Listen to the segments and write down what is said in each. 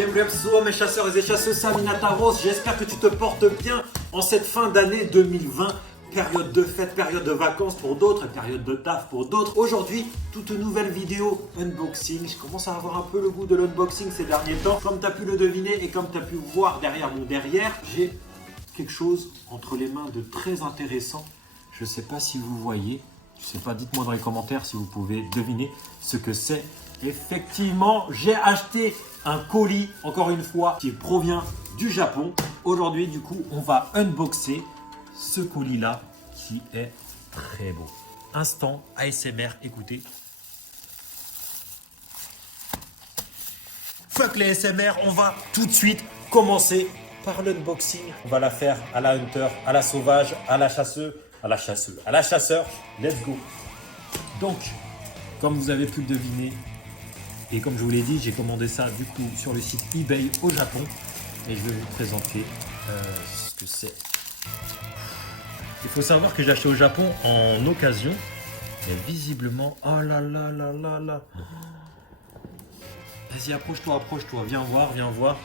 Bienvenue mes chasseurs et chasseuses, c'est Aminataros. J'espère que tu te portes bien en cette fin d'année 2020. Période de fête, période de vacances pour d'autres, période de taf pour d'autres. Aujourd'hui, toute nouvelle vidéo unboxing. Je commence à avoir un peu le goût de l'unboxing ces derniers temps. Comme tu as pu le deviner et comme tu as pu voir derrière mon derrière, j'ai quelque chose entre les mains de très intéressant. Je ne sais pas si vous voyez. Je ne sais pas, dites-moi dans les commentaires si vous pouvez deviner ce que c'est. Effectivement, j'ai acheté un colis, encore une fois, qui provient du Japon. Aujourd'hui, du coup, on va unboxer ce colis-là qui est très beau. Instant ASMR, écoutez. Fuck les ASMR, on va tout de suite commencer par l'unboxing. On va la faire à la hunter, à la sauvage, à la chasseuse, à la chasseur. Let's go. Donc, comme vous avez pu le deviner, et comme je vous l'ai dit, j'ai commandé ça du coup sur le site eBay au Japon. Et je vais vous présenter ce que c'est. Il faut savoir que j'ai acheté au Japon en occasion. Mais visiblement, oh là là là là là. Vas-y, approche-toi, viens voir.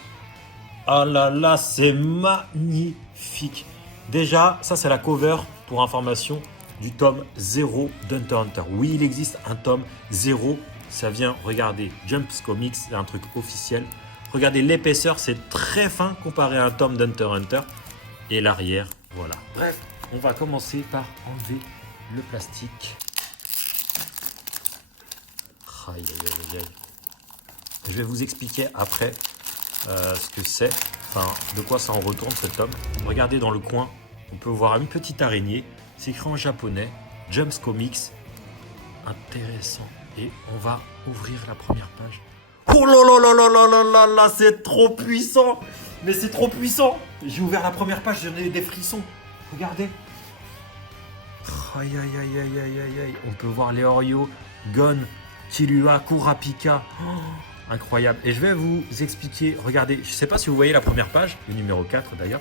Oh là là, c'est magnifique. Déjà, ça c'est la cover pour information du tome 0 d'Hunter x Hunter. Oui, il existe un tome 0. Ça vient, regardez, Jump Comics, c'est un truc officiel. Regardez l'épaisseur, c'est très fin comparé à un tome d'Hunter x Hunter. Et l'arrière, voilà. Bref, on va commencer par enlever le plastique. Aïe, aïe, aïe, aïe. Je vais vous expliquer après ce que c'est, enfin de quoi ça en retourne ce tome. Regardez dans le coin, on peut voir une petite araignée. C'est écrit en japonais, Jump Comics. Intéressant. Et on va ouvrir la première page. Oh là là là là là là là là, c'est trop puissant. Mais c'est trop puissant. J'ai ouvert la première page, j'en ai des frissons. Regardez. Aïe aïe aïe aïe aïe aïe aïe. On peut voir les Oreo, Gon, Killua, Kurapika. Oh, incroyable. Et je vais vous expliquer. Regardez, je ne sais pas si vous voyez la première page, le numéro 4 d'ailleurs.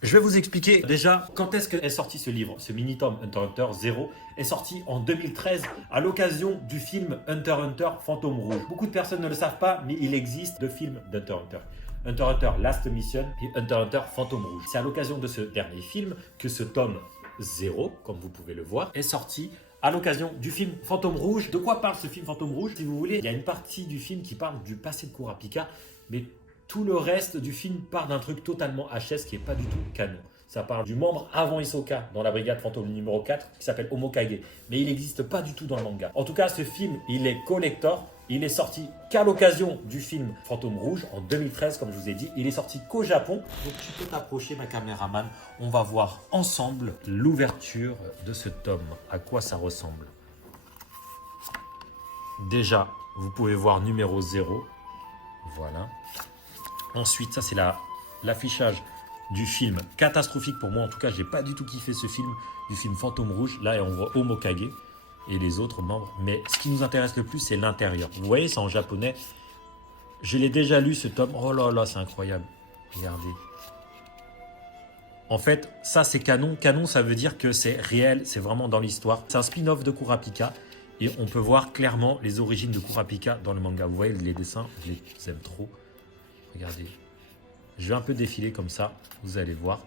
Je vais vous expliquer déjà quand est-ce qu'est sorti ce livre. Ce mini-tome Hunter x Hunter 0 est sorti en 2013 à l'occasion du film Hunter x Hunter Fantôme Rouge. Beaucoup de personnes ne le savent pas, mais il existe deux films d'Hunter x Hunter. Hunter x Hunter Last Mission et Hunter x Hunter Fantôme Rouge. C'est à l'occasion de ce dernier film que ce tome 0, comme vous pouvez le voir, est sorti à l'occasion du film Fantôme Rouge. De quoi parle ce film Fantôme Rouge? Si vous voulez, il y a une partie du film qui parle du passé de Kurapika, mais tout le reste du film part d'un truc totalement HS qui n'est pas du tout canon. Ça parle du membre avant Hisoka dans la brigade fantôme numéro 4 qui s'appelle Omokage. Mais il n'existe pas du tout dans le manga. En tout cas, ce film, il est collector. Il est sorti qu'à l'occasion du film Fantôme Rouge en 2013, comme je vous ai dit. Il est sorti qu'au Japon. Donc tu peux t'approcher, ma caméraman. On va voir ensemble l'ouverture de ce tome. À quoi ça ressemble. Déjà, vous pouvez voir numéro 0. Voilà. Ensuite, ça c'est l'affichage du film catastrophique pour moi. En tout cas, j'ai pas du tout kiffé ce film, du film Fantôme Rouge. Là, on voit Omokage et les autres membres. Mais ce qui nous intéresse le plus, c'est l'intérieur. Vous voyez, c'est en japonais. Je l'ai déjà lu ce tome. Oh là là, c'est incroyable. Regardez. En fait, ça c'est canon. Canon, ça veut dire que c'est réel, c'est vraiment dans l'histoire. C'est un spin-off de Kurapika. Et on peut voir clairement les origines de Kurapika dans le manga. Vous voyez, les dessins, je les aime trop. Regardez, je vais un peu défiler comme ça, vous allez voir.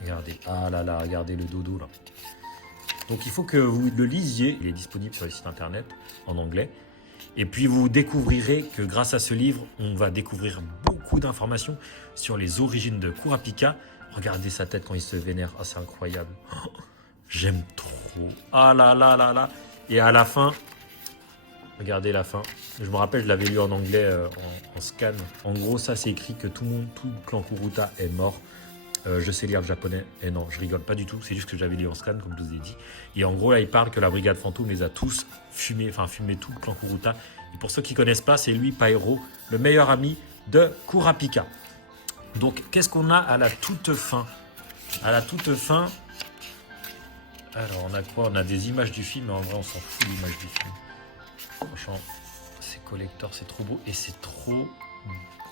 Regardez, ah là là, regardez le dodo là. Donc il faut que vous le lisiez, il est disponible sur les sites internet en anglais. Et puis vous découvrirez que grâce à ce livre, on va découvrir beaucoup d'informations sur les origines de Kurapika. Regardez sa tête quand il se vénère, ah c'est incroyable. Oh, j'aime trop, ah là là là là. Et à la fin, regardez la fin. Je me rappelle, je l'avais lu en anglais en scan. En gros, ça, c'est écrit que tout le clan Kuruta est mort. Je sais lire le japonais. Et non, je rigole pas du tout. C'est juste que j'avais lu en scan, comme je vous ai dit. Et en gros, là, il parle que la brigade fantôme les a tous fumés. Enfin, fumé tout le clan Kuruta. Et pour ceux qui connaissent pas, c'est lui, Paero, le meilleur ami de Kurapika. Donc, qu'est-ce qu'on a à la toute fin? À la toute fin... Alors, on a quoi? On a des images du film, mais en vrai, on s'en fout de l'image du film. Franchement, c'est collector, c'est trop beau et c'est trop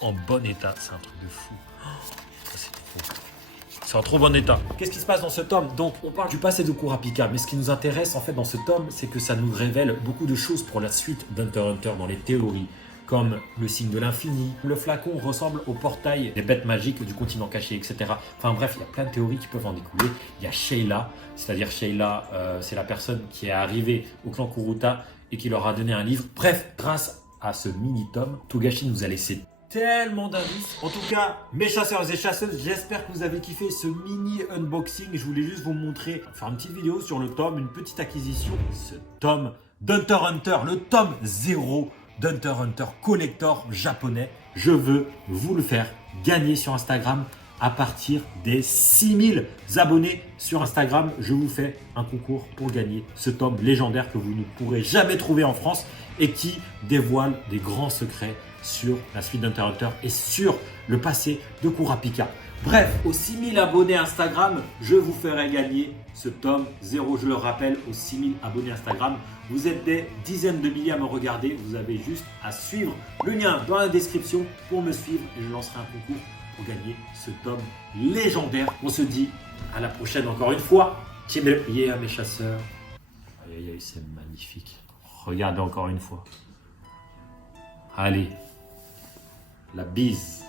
en bon état. C'est un truc de fou. C'est en trop bon état. Qu'est-ce qui se passe dans ce tome? Donc, on parle du passé de Kurapika, mais ce qui nous intéresse en fait dans ce tome, c'est que ça nous révèle beaucoup de choses pour la suite d'Hunter x Hunter dans les théories. comme le signe de l'infini. Le flacon ressemble au portail des bêtes magiques du continent caché, etc. Enfin bref, il y a plein de théories qui peuvent en découler. Il y a Sheila, c'est-à-dire Sheila, c'est la personne qui est arrivée au clan Kuruta et qui leur a donné un livre. Bref, grâce à ce mini-tome, Togashi nous a laissé tellement d'indices. En tout cas, mes chasseurs et chasseuses, j'espère que vous avez kiffé ce mini unboxing. Je voulais juste vous montrer, faire une petite vidéo sur le tome, une petite acquisition. Ce tome d'Hunter x Hunter, le tome 0 d'Hunter x Hunter Collector japonais. Je veux vous le faire gagner sur Instagram. À partir des 6000 abonnés sur Instagram, je vous fais un concours pour gagner ce tome légendaire que vous ne pourrez jamais trouver en France et qui dévoile des grands secrets sur la suite d'Hunter x Hunter et sur le passé de Kurapika. Bref, aux 6000 abonnés Instagram, je vous ferai gagner ce tome 0. Je le rappelle, aux 6000 abonnés Instagram, vous êtes des dizaines de milliers à me regarder. Vous avez juste à suivre le lien dans la description pour me suivre et je lancerai un concours pour gagner ce tome légendaire. On se dit à la prochaine encore une fois. Yeah, mes chasseurs. Aïe, aïe, aïe, c'est magnifique. Regardez encore une fois. Allez, la bise.